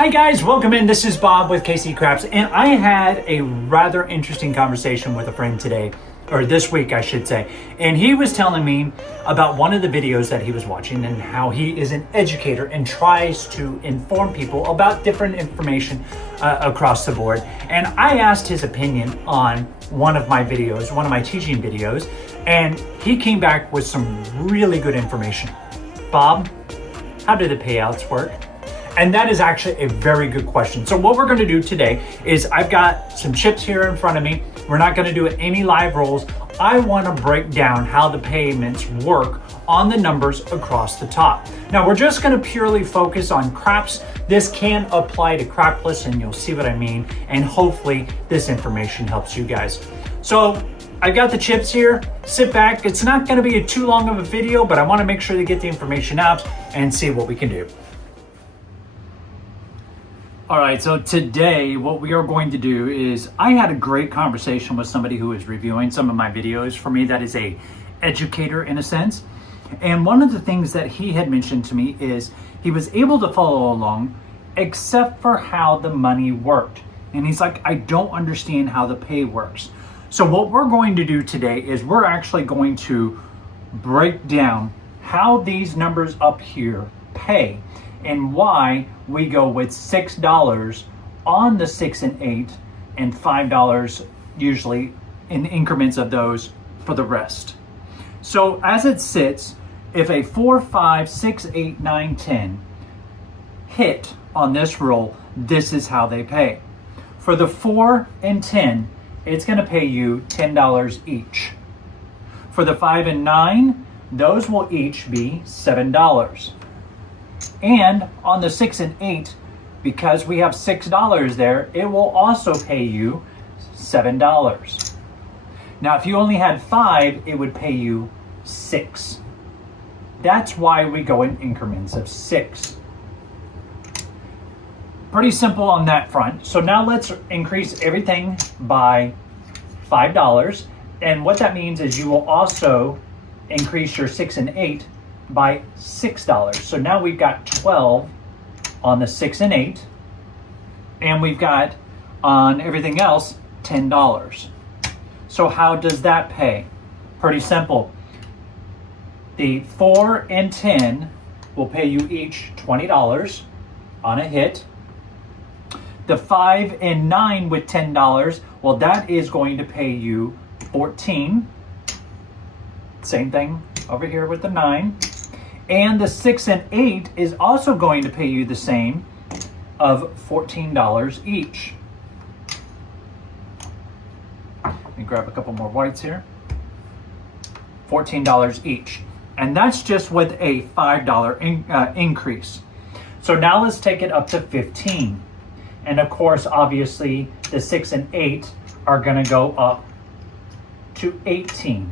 Hi guys, welcome in. This is Bob with KC Craps, and I had a rather interesting conversation with a friend today, or this week I should say, and he was telling me about one of the videos that he was watching and how he is an educator and tries to inform people about different information across the board. And I asked his opinion on one of my videos, one of my teaching videos, and he came back with some really good information. Bob, how do the payouts work? And that is actually a very good question. So what we're going to do today is I've got some chips here in front of me. We're not going to do any live rolls. I want to break down how the payments work on the numbers across the top. Now we're just going to purely focus on craps. This can apply to crapless, and you'll see what I mean. And hopefully this information helps you guys. So I got the chips here. Sit back. It's not going to be too long of a video, but I want to make sure to get the information out and see what we can do. All right, so today what we are going to do is I had a great conversation with somebody who is reviewing some of my videos for me that is a educator in a sense. And one of the things that he had mentioned to me is he was able to follow along except for how the money worked. And he's like, I don't understand how the pay works. So what we're going to do today is we're actually going to break down how these numbers up here pay and why we go with $6 on the 6 and 8 and $5 usually in increments of those for the rest. So as it sits, if a 4, 5, 6, 8, 9, 10 hit on this roll, this is how they pay. For the 4 and 10, it's going to pay you $10 each. For the 5 and 9, those will each be $7. And on the 6 and 8, because we have $6 there, it will also pay you $7. Now, if you only had 5, it would pay you $6. That's why we go in increments of 6. Pretty simple on that front. So now let's increase everything by $5. And what that means is you will also increase your 6 and 8 by $6. So now we've got 12 on the 6 and 8, and we've got on everything else $10. So how does that pay? Pretty simple. The 4 and 10 will pay you each $20 on a hit. The 5 and 9 with $10, well, that is going to pay you 14. Same thing over here with the 9. And the 6 and 8 is also going to pay you the same of $14 each. Let me grab a couple more whites here. $14 each. And that's just with a $5 increase. So now let's take it up to 15. And of course, obviously, the 6 and 8 are going to go up to 18.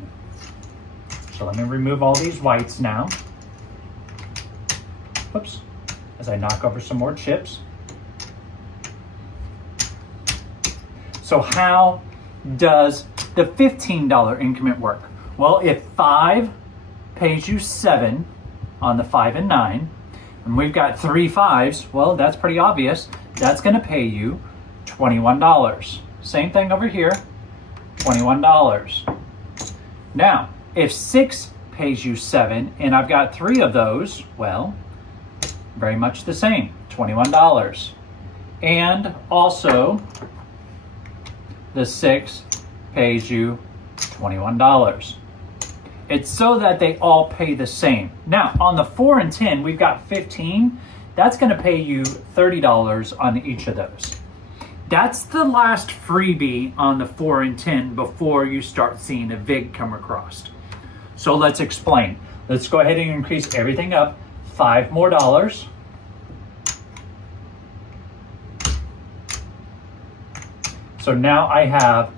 So let me remove all these whites now. Whoops, as I knock over some more chips. So how does the $15 increment work? Well, if 5 pays you 7 on the 5 and 9, and we've got 3 5s, well, that's pretty obvious. That's going to pay you $21. Same thing over here, $21. Now, if 6 pays you 7, and I've got 3 of those, well, very much the same, $21. And also, the 6 pays you $21. It's so that they all pay the same. Now, on the 4 and 10, we've got 15. That's going to pay you $30 on each of those. That's the last freebie on the 4 and 10 before you start seeing a VIG come across. So let's explain. Let's go ahead and increase everything up. $5 more. So now I have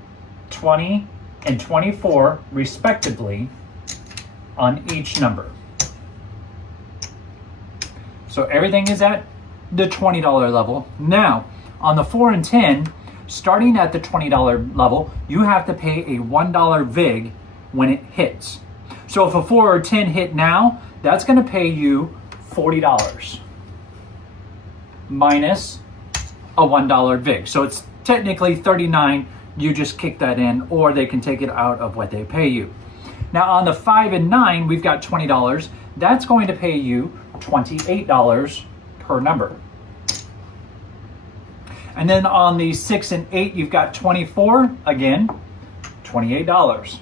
20 and 24 respectively on each number. So everything is at the $20 level. Now, on the 4 and 10, starting at the $20 level, you have to pay a $1 VIG when it hits. So if a 4 or 10 hit now, that's going to pay you $40. minus a $1 VIG. So it's technically 39. You just kick that in, or they can take it out of what they pay you. Now on the 5 and 9, we've got $20. That's going to pay you $28 per number. And then on the 6 and 8, you've got 24, again, $28.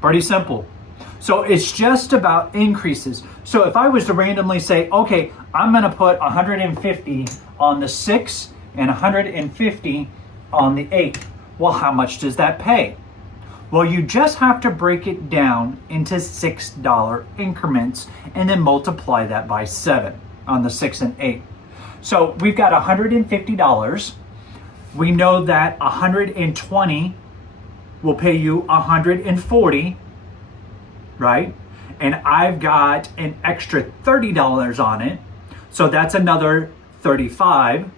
Pretty simple. So it's just about increases. So if I was to randomly say, okay, I'm gonna put 150 on the 6 and 150 on the 8. Well, how much does that pay? Well, you just have to break it down into $6 increments and then multiply that by 7 on the 6 and 8. So we've got $150. We know that 120 will pay you 140, right? And I've got an extra $30 on it. So that's another 35.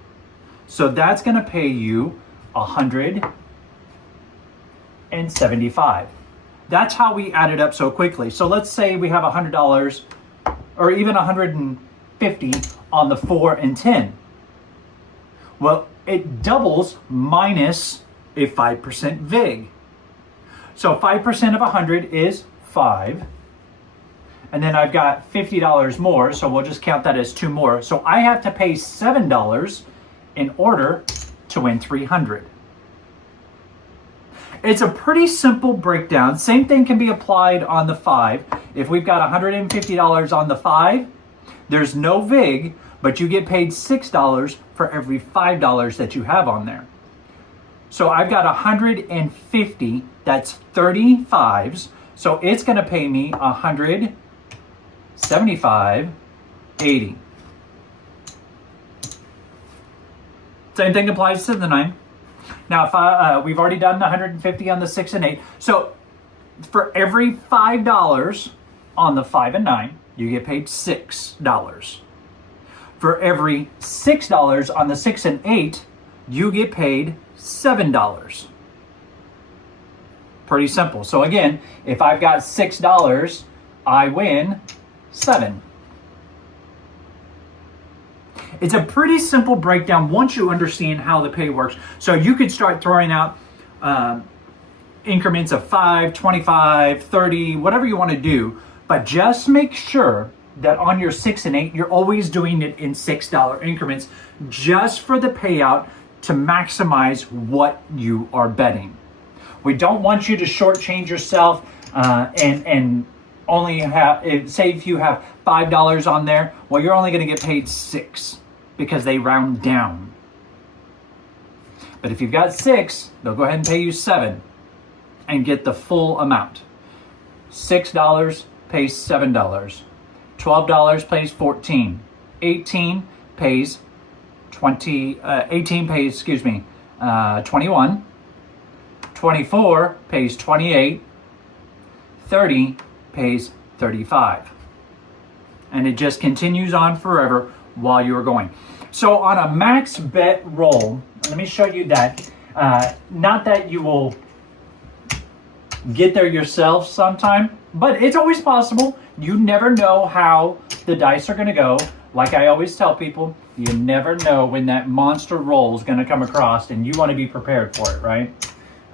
So that's gonna pay you 175. That's how we add it up so quickly. So let's say we have $100 or even 150 on the 4 and 10. Well, it doubles minus a 5% VIG. So 5% of 100 is 5. And then I've got $50 more, so we'll just count that as 2 more. So I have to pay $7 in order to win 300. It's a pretty simple breakdown. Same thing can be applied on the 5. If we've got $150 on the 5, there's no VIG, but you get paid $6 for every $5 that you have on there. So I've got 150, that's 35s. So it's gonna pay me 175.80. Same thing applies to the 9. Now, if we've already done the 150 on the 6 and 8. So for every $5 on the 5 and 9, you get paid $6. For every $6 on the 6 and 8, you get paid $7. Pretty simple. So again, if I've got $6, I win 7. It's a pretty simple breakdown once you understand how the pay works. So you could start throwing out increments of 5, 25, 30, whatever you want to do, but just make sure that on your 6 and 8, you're always doing it in $6 increments just for the payout to maximize what you are betting. We don't want you to shortchange yourself and only have, say if you have $5 on there, well, you're only going to get paid 6 because they round down. But if you've got 6, they'll go ahead and pay you 7 and get the full amount. $6 pays $7. $12 pays 14. 18 pays 21. 24 pays 28. 30 pays 35. And it just continues on forever while you're going. So on a max bet roll, let me show you that. Not that you will get there yourself sometime, but it's always possible. You never know how the dice are going to go. Like I always tell people, you never know when that monster roll is going to come across, and you want to be prepared for it, right?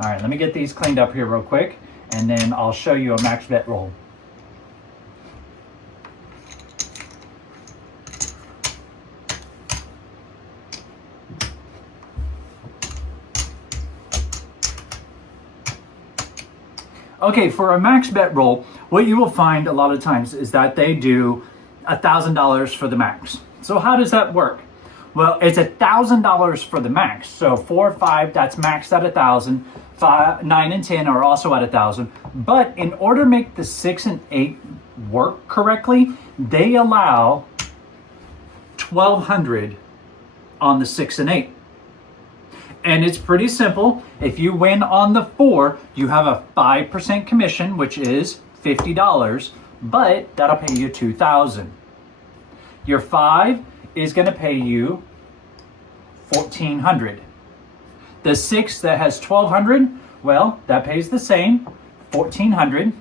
All right, let me get these cleaned up here real quick, and then I'll show you a max bet roll. Okay, for a max bet roll, what you will find a lot of times is that they do $1,000 for the max. So how does that work? Well, it's $1,000 for the max. So 4 or 5, that's maxed at 1,000. 5, 9, and 10 are also at 1,000. But in order to make the 6 and 8 work correctly, they allow 1,200 on the 6 and 8. And it's pretty simple. If you win on the 4, you have a 5% commission, which is $50, but that'll pay you $2,000. Your 5 is going to pay you $1,400. The 6 that has $1,200, well, that pays the same, $1,400,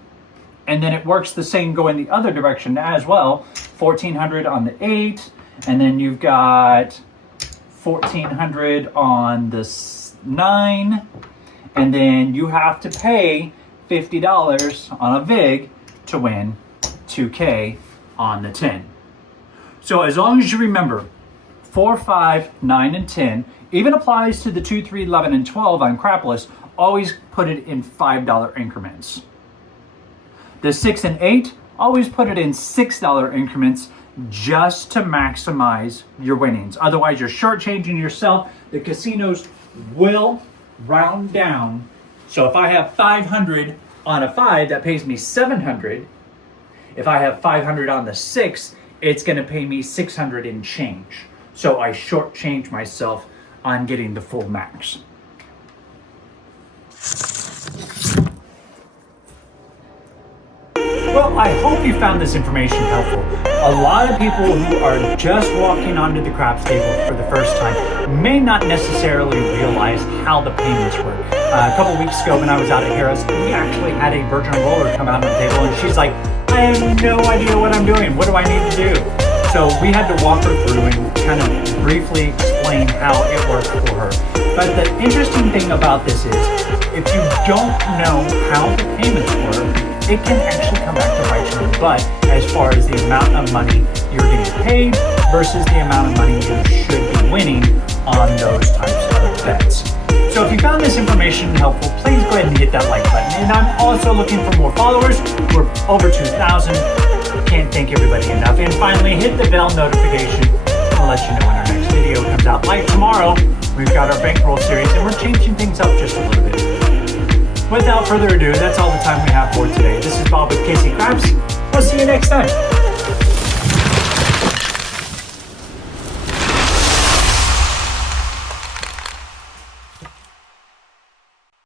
and then it works the same going the other direction as well. $1,400 on the 8, and then you've got 1,400 on the 9, and then you have to pay $50 on a VIG to win 2K on the 10. So as long as you remember 4, 5, 9, and 10, even applies to the 2, 3, 11, and 12 on Crapless, always put it in $5 increments. The 6 and 8, always put it in $6 increments just to maximize your winnings. Otherwise, you're shortchanging yourself. The casinos will round down. So if I have 500 on a 5, that pays me 700. If I have 500 on the 6, it's going to pay me 600 and change. So I shortchange myself on getting the full max. Well, I hope you found this information helpful. A lot of people who are just walking onto the craps table for the first time may not necessarily realize how the payments work. A couple weeks ago when I was out at Harris, we actually had a virgin roller come out on the table, and she's like, I have no idea what I'm doing. What do I need to do? So we had to walk her through and kind of briefly explain how it worked for her. But the interesting thing about this is, if you don't know how the payments work, it can actually come back to bite you in the butt as far as the amount of money you're getting paid versus the amount of money you should be winning on those types of bets. So if you found this information helpful, please go ahead and hit that like button. And I'm also looking for more followers. We're over 2,000. Can't thank everybody enough. And finally, hit the bell notification to let you know when our next video comes out. Like tomorrow, we've got our bankroll series, and we're changing things up just a little bit. Without further ado, that's all the time we have for today. This is Bob with Casey Craps. We'll see you next time.